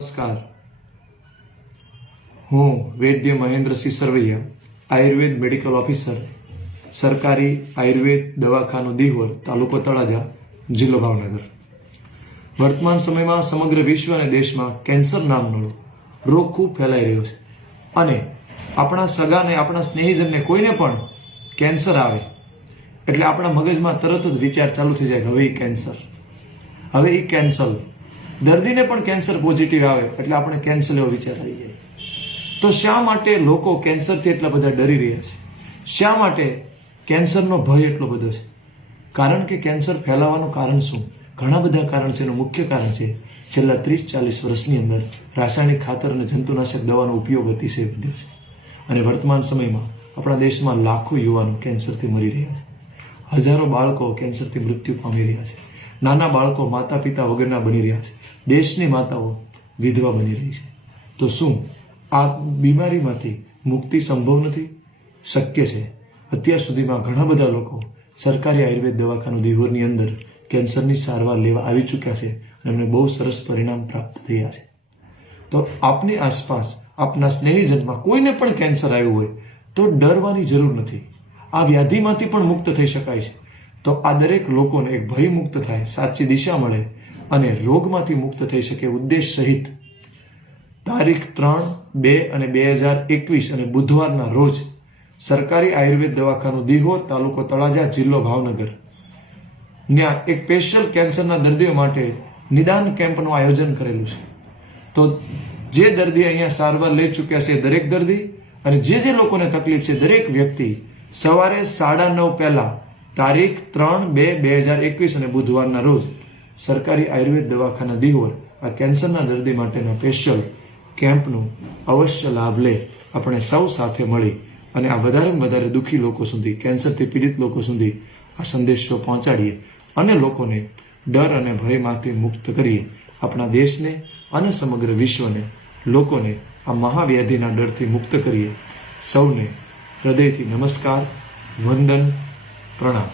નમસ્કાર, હું વૈદ્ય Mahendra Singh Sarvaiya, Ayurveda medical officer, સરકારી આયુર્વેદ દવાખાનું દિહોર, તાલુકો તળાજા, જિલ્લો ભાવનગર. વર્તમાન સમયમાં સમગ્ર વિશ્વ અને દેશમાં કેન્સર નામનો રોગ ખૂબ ફેલાઈ રહ્યો છે અને આપણા સગાને, આપણા સ્નેહીજનને કોઈને પણ કેન્સર આવે એટલે આપણા મગજમાં તરત જ વિચાર ચાલુ થઈ જાય, હવે એ કેન્સર. દર્દીને પણ કેન્સર પોઝિટિવ આવે એટલે આપણે કેન્સર એવો વિચાર આવી જાય. તો શા માટે લોકો કેન્સરથી એટલા બધા ડરી રહ્યા છે? શા માટે કેન્સરનો ભય એટલો બધો છે? કારણ કે કેન્સર ફેલાવાનું કારણ શું? ઘણા બધા કારણ છે. એનું મુખ્ય કારણ છે છેલ્લા 30-40 વર્ષની અંદર રાસાયણિક ખાતર અને જંતુનાશક દવાનો ઉપયોગ અતિશય વધ્યો છે અને વર્તમાન સમયમાં આપણા દેશમાં લાખો યુવાનો કેન્સરથી મરી રહ્યા છે. હજારો બાળકો કેન્સરથી મૃત્યુ પામી રહ્યા છે. નાના બાળકો માતા પિતા વગરના બની રહ્યા છે. દેશની માતાઓ વિધવા બની રહી છે. તો શું આ બીમારીમાંથી મુક્તિ સંભવ નથી? શક્ય છે. અત્યાર સુધીમાં ઘણા બધા લોકો સરકારી આયુર્વેદ દવાખાનું દિહોરની અંદર કેન્સરની સારવાર લેવા આવી ચૂક્યા છે અને એમને બહુ સરસ પરિણામ પ્રાપ્ત થયા છે. તો આપની આસપાસ, આપના સ્નેહીજનમાં કોઈને પણ કેન્સર આવ્યું હોય તો ડરવાની જરૂર નથી. આ વ્યાધિમાંથી પણ મુક્ત થઈ શકાય છે. તો આ દરેક લોકોને એક ભય મુક્ત થાય, સાચી દિશા મળે અને રોગમાંથી મુક્ત થઈ શકે ઉદ્દેશ સહિત તારીખ 3/2/2021 અને બુધવારના રોજ સરકારી આયુર્વેદ દવાખાનું દિહોર, તાલુકો તળાજા, જિલ્લો ભાવનગર ત્યાં એક સ્પેશિયલ કેન્સરના દર્દીઓ માટે નિદાન કેમ્પનું આયોજન કરેલું છે. તો જે દર્દી અહીંયા સારવાર લઈ ચૂક્યા છે દરેક દર્દી અને જે લોકોને તકલીફ છે દરેક વ્યક્તિ સવારે 9:30 પહેલા તારીખ 3/2/2021 અને બુધવારના રોજ સરકારી આયુર્વેદ દવાખાના દિહોર આ કેન્સરના દર્દી માટેના સ્પેશિયલ કેમ્પનું અવશ્ય લાભ લે. આપણે સૌ સાથે મળી અને આ વધારેમાં વધારે દુઃખી લોકો સુધી, કેન્સરથી પીડિત લોકો સુધી આ સંદેશો પહોંચાડીએ અને લોકોને ડર અને ભયમાંથી મુક્ત કરીએ. આપણા દેશને અને સમગ્ર વિશ્વને, લોકોને આ મહાવ્યાધિના ડરથી મુક્ત કરીએ. સૌને હૃદયથી નમસ્કાર, વંદન, પ્રણામ.